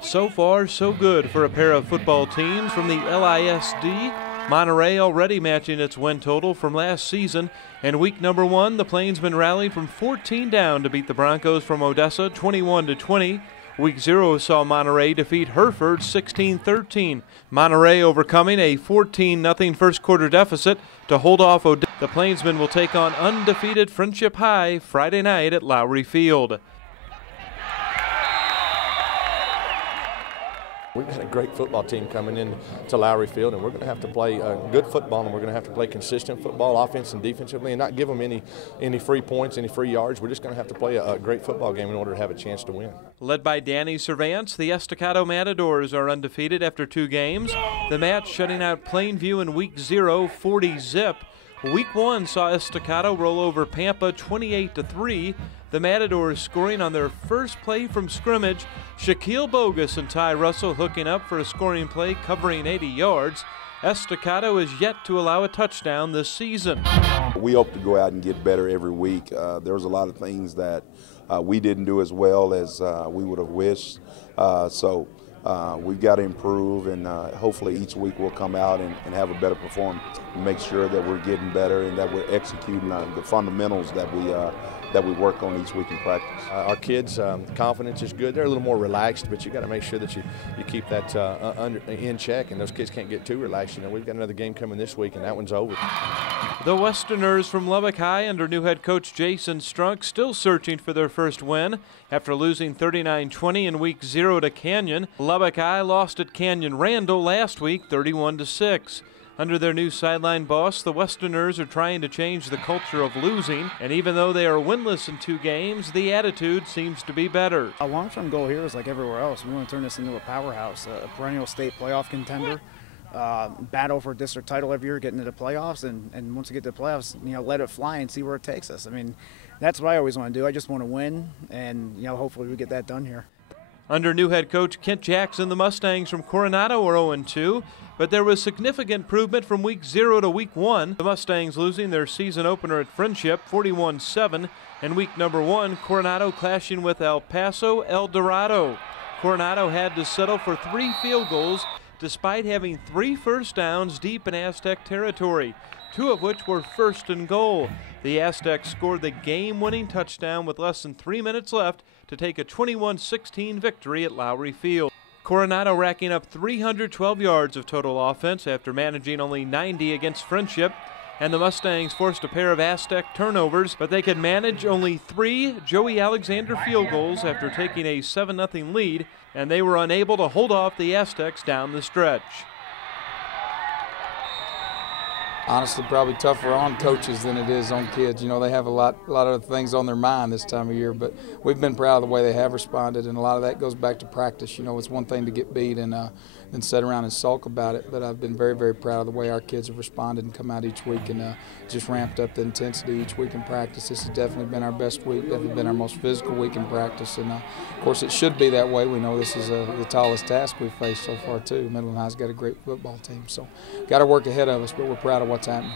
So far, so good for a pair of football teams from the LISD. Monterey already matching its win total from last season. In week number 1, the Plainsmen rallied from 14 down to beat the Broncos from Odessa 21-20. Week 0 saw Monterey defeat Hereford 16-13. Monterey overcoming a 14-0 first quarter deficit to hold off Odessa. The Plainsmen will take on undefeated Friendship High Friday night at Lowry Field. We've got a great football team coming in to Lowry Field, and we're going to have to play good football, and we're going to have to play consistent football, offense and defensively, and not give them any free points, any free yards. We're just going to have to play a great football game in order to have a chance to win. Led by Danny Cervance, the Estacado Matadors are undefeated after 2 games. The match shutting out Plainview in week 0, 40-zip. Week 1 saw Estacado roll over Pampa 28-3. The Matadors scoring on their first play from scrimmage. Shaquille Bogus and Ty Russell hooking up for a scoring play covering 80 yards. Estacado is yet to allow a touchdown this season. We hope to go out and get better every week. There's a lot of things that we didn't do as well as we would have wished. We've got to improve, and hopefully each week we'll come out and have a better performance and make sure that we're getting better and that we're executing the fundamentals that we work on each week in practice. Our kids' confidence is good. They're a little more relaxed, but you got to make sure that you keep that in check, and those kids can't get too relaxed. You know, we've got another game coming this week, and that one's over. The Westerners from Lubbock High under new head coach Jason Strunk still searching for their first win after losing 39-20 in week 0 to Canyon. Lubbock High lost at Canyon Randall last week 31-6. Under their new sideline boss, the Westerners are trying to change the culture of losing, and even though they are winless in 2 games, the attitude seems to be better. Our long-term goal here is like everywhere else. We want to turn this into a powerhouse, a perennial state playoff contender. Battle for a district title every year, get into the playoffs, and once we get to the playoffs, you know, let it fly and see where it takes us. I mean, that's what I always want to do. I just want to win, and you know, hopefully we get that done here. Under new head coach Kent Jackson, the Mustangs from Coronado are 0-2, but there was significant improvement from week 0 to week 1. The Mustangs losing their season opener at Friendship 41-7, and week number 1, Coronado clashing with El Paso El Dorado. Coronado had to settle for 3 field goals despite having 3 first downs deep in Aztec territory, 2 of which were first and goal. The Aztecs scored the game-winning touchdown with less than 3 minutes left to take a 21-16 victory at Lowry Field. Coronado racking up 312 yards of total offense after managing only 90 against Friendship, and the Mustangs forced a pair of Aztec turnovers, but they could manage only 3 Joey Alexander field goals after taking a 7-0 lead, and they were unable to hold off the Aztecs down the stretch. Honestly, probably tougher on coaches than it is on kids. You know, they have a lot of things on their mind this time of year, but we've been proud of the way they have responded, and a lot of that goes back to practice. You know, it's one thing to get beat and sit around and sulk about it, but I've been very, very proud of the way our kids have responded and come out each week and just ramped up the intensity each week in practice. This has definitely been our best week, definitely been our most physical week in practice, and of course it should be that way. We know this is the tallest task we've faced so far too. Midland High's got a great football team, so got to work ahead of us, but we're proud of what's happening.